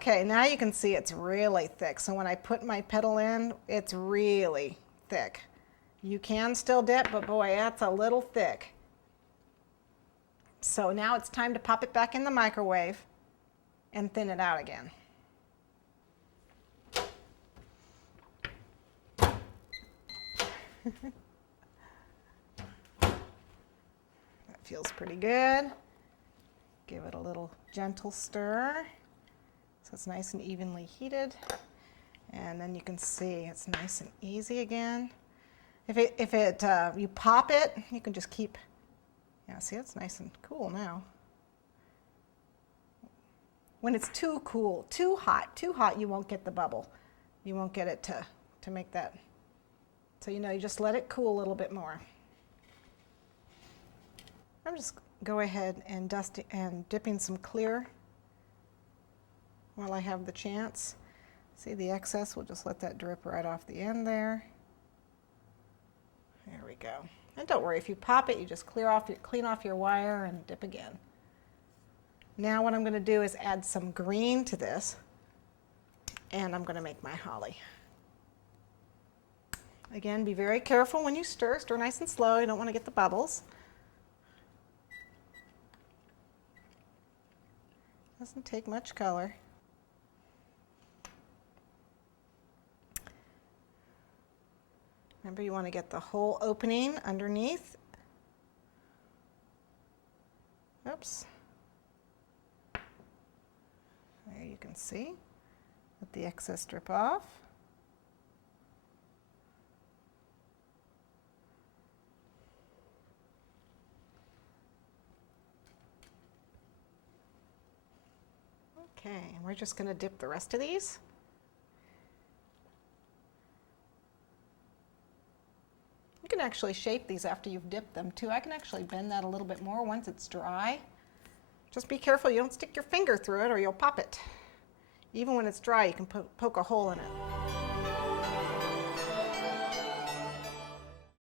Okay, now you can see it's really thick. So when I put my petal in, it's really thick. You can still dip, but boy, that's a little thick. So now it's time to pop it back in the microwave and thin it out again. That feels pretty good. Give it a little gentle stir so it's nice and evenly heated. And then you can see it's nice and easy again. If you pop it, you can just keep, yeah, see it's nice and cool now. When it's too cool, too hot, you won't get the bubble. You won't get it to make that. So you just let it cool a little bit more. I'm just go ahead and dipping some clear while I have the chance. See the excess, we'll just let that drip right off the end there. There we go. And don't worry, if you pop it, you just clean off your wire and dip again. Now what I'm going to do is add some green to this, and I'm going to make my holly. Again, be very careful when you stir. Stir nice and slow. You don't want to get the bubbles. Doesn't take much color. Remember, you want to get the whole opening underneath. Oops. There you can see. Let the excess drip off. Okay, and we're just going to dip the rest of these. You can actually shape these after you've dipped them too. I can actually bend that a little bit more once it's dry. Just be careful you don't stick your finger through it or you'll pop it. Even when it's dry, you can poke a hole in it.